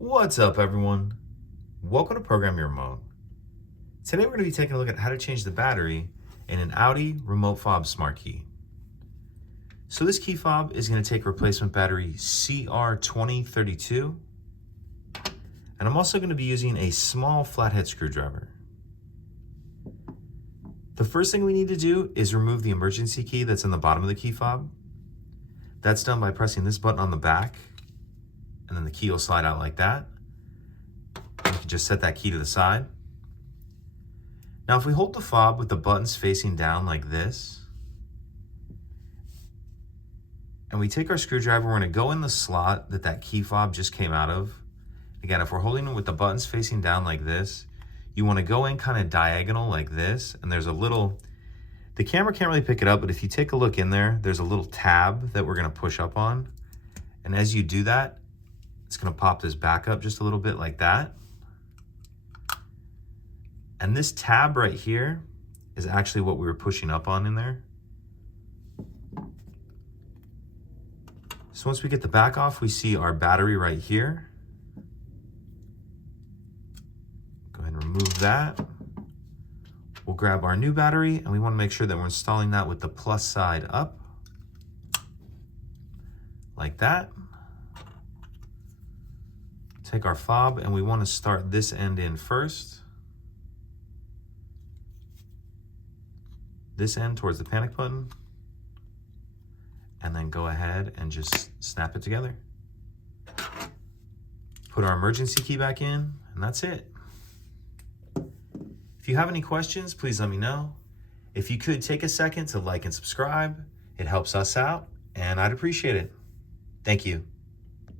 What's up, everyone? Welcome to Program Your Remote. Today we're going to be taking a look at how to change the battery in an Audi remote fob smart key. So this key fob is going to take replacement battery CR2032, and I'm also going to be using a small flathead screwdriver. The first thing we need to do is remove the emergency key that's in the bottom of the key fob. That's done by pressing this button on the back, and then the key will slide out like that. You can just set that key to the side. Now, if we hold the fob with the buttons facing down like this, and we take our screwdriver, we're going to go in the slot that key fob just came out of. Again, if we're holding it with the buttons facing down like this, you want to go in kind of diagonal like this, and there's a little, the camera can't really pick it up, but if you take a look in there, there's a little tab that we're going to push up on. And as you do that, it's going to pop this back up just a little bit like that. And this tab right here is actually what we were pushing up on in there. So once we get the back off, we see our battery right here. Go ahead and remove that. We'll grab our new battery, and we want to make sure that we're installing that with the plus side up, like that. Take our fob, and we want to start this end in first. This end towards the panic button, and then go ahead and just snap it together. Put our emergency key back in, and that's it. If you have any questions, please let me know. If you could take a second to like and subscribe, it helps us out, and I'd appreciate it. Thank you.